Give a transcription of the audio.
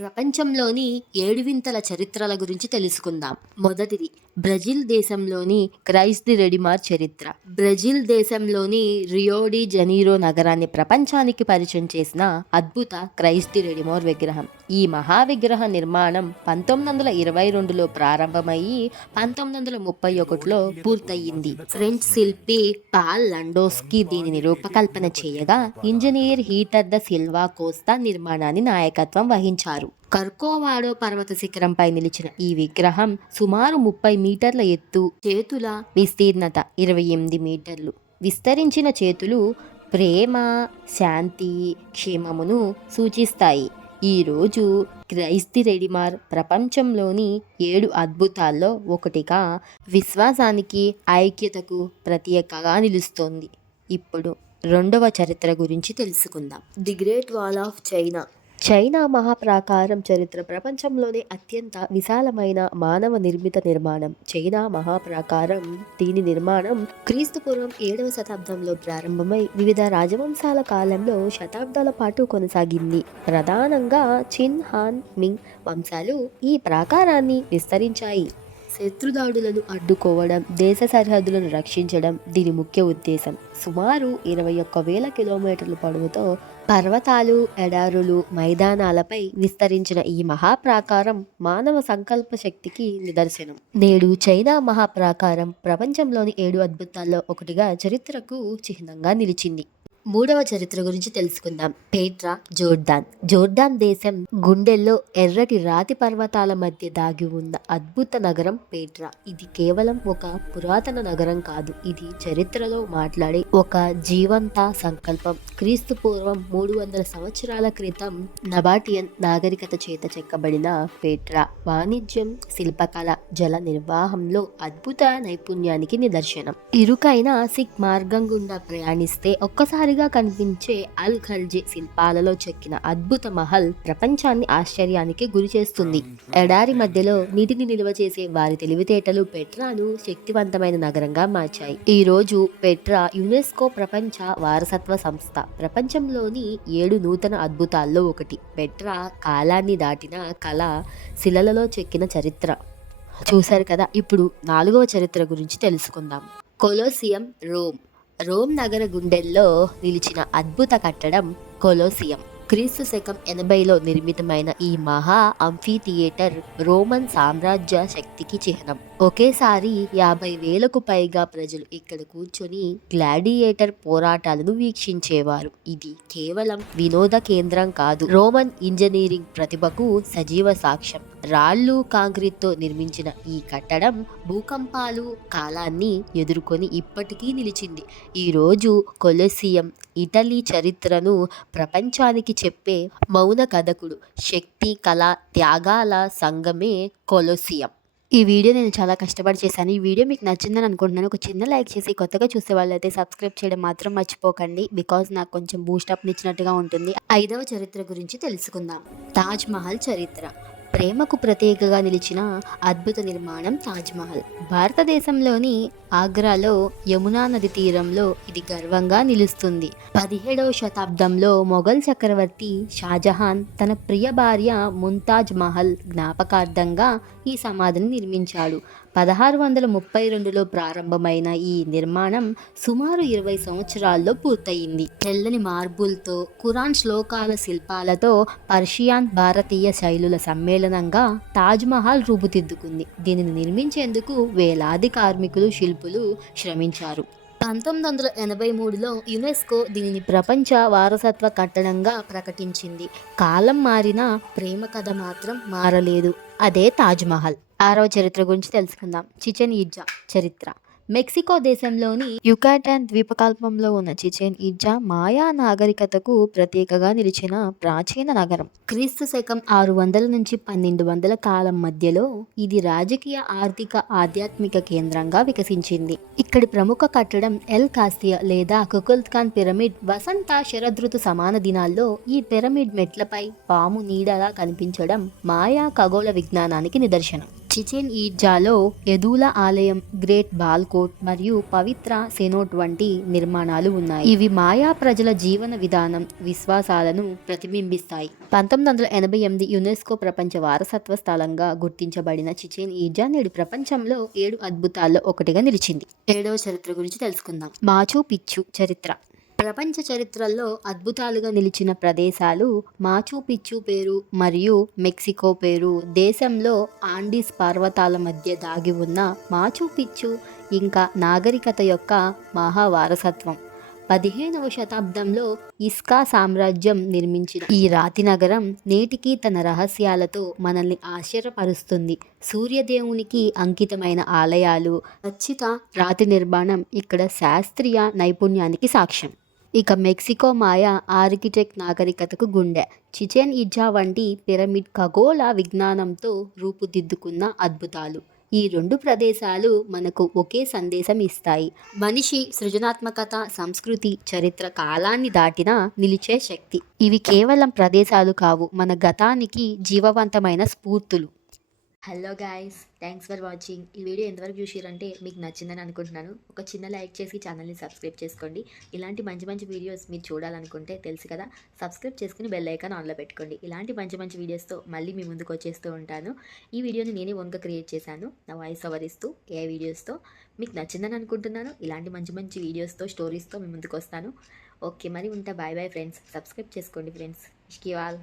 ప్రపంచంలోని ఏడు వింతల చరిత్రల గురించి తెలుసుకుందాం. మొదటిది బ్రెజిల్ దేశంలోని క్రైస్ట్ ది రెడిమార్ చరిత్ర. బ్రెజిల్ దేశంలోని రియోడి జనీరో నగరాన్ని ప్రపంచానికి పరిచయం చేసిన అద్భుత క్రైస్ట్ ది రెడిమోర్ విగ్రహం. ఈ మహా విగ్రహ నిర్మాణం పంతొమ్మిది వందల ఇరవై రెండులో ప్రారంభమయ్యి పంతొమ్మిది వందల ముప్పై ఒకటిలో పూర్తయింది ఫ్రెంచ్ శిల్పి పాల్ లండోస్కి దీనిని రూపకల్పన చేయగా engineer Heitor da Silva Costa నిర్మాణాన్ని నాయకత్వం వహించారు. కర్కోవాడో పర్వత శిఖరంపై నిలిచిన ఈ విగ్రహం సుమారు ముప్పై మీటర్ల ఎత్తు చేతుల విస్తీర్ణత ఇరవై ఎనిమిది మీటర్లు. విస్తరించిన చేతులు ప్రేమ శాంతి క్షేమమును సూచిస్తాయి. ఈరోజు క్రైస్తి రెడిమార్ ప్రపంచంలోని ఏడు అద్భుతాల్లో ఒకటిగా విశ్వాసానికి ఐక్యతకు ప్రత్యేకగా నిలుస్తోంది. ఇప్పుడు రెండవ చరిత్ర గురించి తెలుసుకుందాం. The great wall of China. China మహాప్రాకారం చరిత్ర ప్రపంచంలోనే అత్యంత విశాలమైన మానవ నిర్మిత నిర్మాణం. చైనా మహాప్రాకారం దీని నిర్మాణం క్రీస్తుపూర్వం ఏడవ శతాబ్దంలో ప్రారంభమై వివిధ రాజవంశాల కాలంలో శతాబ్దాల పాటు కొనసాగింది. ప్రధానంగా చిన్ హాన్ మింగ్ వంశాలు ఈ ప్రాకారాన్ని విస్తరించాయి. శత్రుదాడులను అడ్డుకోవడం దేశ సరిహద్దులను రక్షించడం దీని ముఖ్య ఉద్దేశం. సుమారు ఇరవై ఒక్క వేల కిలోమీటర్ల పొడవుతో పర్వతాలు ఎడారులు మైదానాలపై విస్తరించిన ఈ మహాప్రాకారం మానవ సంకల్ప శక్తికి నిదర్శనం. నేడు చైనా మహాప్రాకారం ప్రపంచంలోని ఏడు అద్భుతాల్లో ఒకటిగా చరిత్రకు చిహ్నంగా నిలిచింది. మూడవ చరిత్ర గురించి తెలుసుకుందాం. పేట్రా జోర్డాన్. జోర్డాన్ దేశం గుండెల్లో ఎర్రటి రాతి పర్వతాల మధ్య దాగి ఉన్న అద్భుత నగరం పేట్రా. ఇది కేవలం ఒక పురాతన నగరం కాదు ఇది చరిత్రలో మాట్లాడే ఒక జీవంత సంకల్పం. క్రీస్తు పూర్వం మూడు వందల సంవత్సరాల క్రితం నబాటియన్ నాగరికత చేత చెక్కబడిన పేట్రా వాణిజ్యం శిల్పకళ జల నిర్వాహంలో అద్భుత నైపుణ్యానికి నిదర్శనం. ఇరుకైన సిక్ మార్గం గుండా ప్రయాణిస్తే ఒక్కసారి ఒక్కసారిగా కనిపించే అల్ ఖల్జీ శిల్పాలలో చెక్కిన అద్భుత మహల్ ప్రపంచాన్ని ఆశ్చర్యానికి గురి చేస్తుంది. ఎడారి మధ్యలో నీటిని నిల్వ చేసే వారి తెలివితేటలు పెట్రాను శక్తివంతమైన నగరంగా మార్చాయి. ఈ రోజు పెట్రా యునెస్కో ప్రపంచ వారసత్వ సంస్థ. ప్రపంచంలోని ఏడు నూతన అద్భుతాల్లో ఒకటి. పెట్రా కాలాన్ని దాటిన కళ శిలలలో చెక్కిన చరిత్ర. చూశారు కదా ఇప్పుడు నాలుగవ చరిత్ర గురించి తెలుసుకుందాం. Colosseum Rome. రోమ్ నగర గుండెల్లో నిలిచిన అద్భుత కట్టడం కొలోసియం. క్రీస్తు శకం ఎనభైలో నిర్మితమైన ఈ మహా అంఫీ థియేటర్ రోమన్ సామ్రాజ్య శక్తికి చిహ్నం. ఒకేసారి యాభై వేలకు పైగా ప్రజలు ఇక్కడ కూర్చొని గ్లాడియేటర్ పోరాటాలను వీక్షించేవారు. ఇది కేవలం వినోద కేంద్రం కాదు. రోమన్ ఇంజనీరింగ్ ప్రతిభకు సజీవ సాక్ష్యం. రాళ్ళు కాంక్రీట్తో నిర్మించిన ఈ కట్టడం భూకంపాలు కాలాన్ని ఎదుర్కొని ఇప్పటికీ నిలిచింది. ఈరోజు కొలెసియం ఇటలీ చరిత్రను ప్రపంచానికి చెప్పే మౌన కథకుడు శక్తి కళ త్యాగాల సంగమే కొలొసియం. ఈ వీడియో నేను చాలా కష్టపడి చేశాను. ఈ వీడియో మీకు నచ్చిందని అనుకుంటున్నాను. ఒక చిన్న లైక్ చేసి కొత్తగా చూసే వాళ్ళైతే సబ్స్క్రైబ్ చేయడం మాత్రం మర్చిపోకండి. బికాజ్ నాకు కొంచెం బూస్ట్ అప్ నిచ్చినట్టుగా ఉంటుంది. ఐదవ చరిత్ర గురించి తెలుసుకుందాం. తాజ్ మహల్ చరిత్ర. ప్రేమకు ప్రత్యేకగా నిలిచిన అద్భుత నిర్మాణం తాజ్మహల్ భారతదేశంలోని ఆగ్రాలో యమునా నది తీరంలో ఇది గర్వంగా నిలుస్తుంది. పదిహేడవ శతాబ్దంలో మొఘల్ చక్రవర్తి షాజహాన్ తన ప్రియ భార్య ముంతాజ్ మహల్ జ్ఞాపకార్థంగా ఈ సమాధిని నిర్మించాడు. పదహారు వందల ముప్పై రెండులో ప్రారంభమైన ఈ నిర్మాణం సుమారు ఇరవై సంవత్సరాల్లో పూర్తయింది. తెల్లని మార్బుల్తో కురాన్ శ్లోకాల శిల్పాలతో పర్షియాన్ భారతీయ శైలుల సమ్మేళనంగా తాజ్మహల్ రూపుదిద్దుకుంది. దీనిని నిర్మించేందుకు వేలాది కార్మికులు శిల్పులు శ్రమించారు. పంతొమ్మిది వందల ఎనభై మూడులో యునెస్కో దీనిని ప్రపంచ వారసత్వ కట్టడంగా ప్రకటించింది. కాలం మారినా ప్రేమ కథ మాత్రం మారలేదు. అదే తాజ్మహల్ ఆరో ఆరవ చరిత్ర గురించి తెలుసుకుందాం. చిచెన్ ఇజ్జా చరిత్ర. మెక్సికో దేశంలోని యుకాటాన్ ద్వీపకల్పంలో ఉన్న చిచెన్ ఇజ్జా మాయా నాగరికతకు ప్రత్యేకగా నిలిచిన ప్రాచీన నగరం. క్రీస్తు శకం ఆరు వందల నుంచి పన్నెండు వందల కాలం మధ్యలో ఇది రాజకీయ ఆర్థిక ఆధ్యాత్మిక కేంద్రంగా వికసించింది. ఇక్కడి ప్రముఖ కట్టడం ఎల్ కాస్తియా లేదా కుకుల్త్ ఖాన్ పిరమిడ్ వసంత శరదృతు సమాన దినాల్లో ఈ పిరమిడ్ మెట్లపై పాము నీడలా కనిపించడం మాయా ఖగోళ విజ్ఞానానికి నిదర్శనం. చిచెన్ ఈడ్జాలో ఎదూల ఆలయం గ్రేట్ బాల్కోట్ మరియు పవిత్ర సెనోట్ వంటి నిర్మాణాలు ఉన్నాయి. ఇవి మాయా ప్రజల జీవన విధానం విశ్వాసాలను ప్రతిబింబిస్తాయి. పంతొమ్మిది వందల ఎనభై ఎనిమిది యునెస్కో ప్రపంచ వారసత్వ స్థలంగా గుర్తించబడిన చిచెన్ ఈజా నేడు ప్రపంచంలో ఏడు అద్భుతాల్లో ఒకటిగా నిలిచింది. ఏడవ చరిత్ర గురించి తెలుసుకుందాం. మాచు పిచ్చు చరిత్ర. ప్రపంచ చరిత్రలో అద్భుతాలుగా నిలిచిన ప్రదేశాలు మాచు పిచ్చు పేరు మరియు మెక్సికో పేరు. దేశంలో ఆండీస్ పర్వతాల మధ్య దాగి ఉన్న మాచు పిచ్చు ఇంకా నాగరికత యొక్క మహావారసత్వం. పదిహేనవ శతాబ్దంలో ఇస్కా సామ్రాజ్యం నిర్మించిన ఈ రాతి నగరం నేటికి తన రహస్యాలతో మనల్ని ఆశ్చర్యపరుస్తుంది. సూర్యదేవునికి అంకితమైన ఆలయాలు ఖచ్చిత రాతి నిర్మాణం ఇక్కడ శాస్త్రీయ నైపుణ్యానికి సాక్ష్యం. ఇక మెక్సికో మాయా ఆర్కిటెక్ట్ నాగరికతకు గుండె. చిచెన్ ఇజా వంటి పిరమిడ్ ఖగోళ విజ్ఞానంతో రూపుదిద్దుకున్న అద్భుతాలు. ఈ రెండు ప్రదేశాలు మనకు ఒకే సందేశం ఇస్తాయి. మనిషి సృజనాత్మకత సంస్కృతి చరిత్ర కాలాన్ని దాటిన నిలిచే శక్తి. ఇవి కేవలం ప్రదేశాలు కావు మన గతానికి జీవవంతమైన స్ఫూర్తులు. Hello guys thanks for watching ఈ వీడియో ఎంతవరకు చూసారంటే మీకు నచ్చిందని అనుకుంటున్నాను. ఒక చిన్న లైక్ చేసి ఛానల్ని సబ్స్క్రైబ్ చేసుకోండి. ఇలాంటి మంచి మంచి వీడియోస్ మీరు చూడాలనుకుంటే తెలుసు కదా సబ్స్క్రైబ్ చేసుకుని బెల్ ఐకాన్ ఆన్లో పెట్టుకోండి. ఇలాంటి మంచి మంచి వీడియోస్తో మళ్ళీ మీ ముందుకు వచ్చేస్తూ ఉంటాను. ఈ వీడియోని నేనే ఓన్గా క్రియేట్ చేశాను. నా వాయిస్ ఓవర్ ఇస్తూ ఏ వీడియోస్తో మీకు నచ్చిందని అనుకుంటున్నాను. ఇలాంటి మంచి మంచి వీడియోస్తో స్టోరీస్తో మీ ముందుకు వస్తాను. ఓకే మరి ఉంటా. బాయ్ బాయ్ ఫ్రెండ్స్ సబ్స్క్రైబ్ చేసుకోండి ఫ్రెండ్స్ ఇష్కి వాల్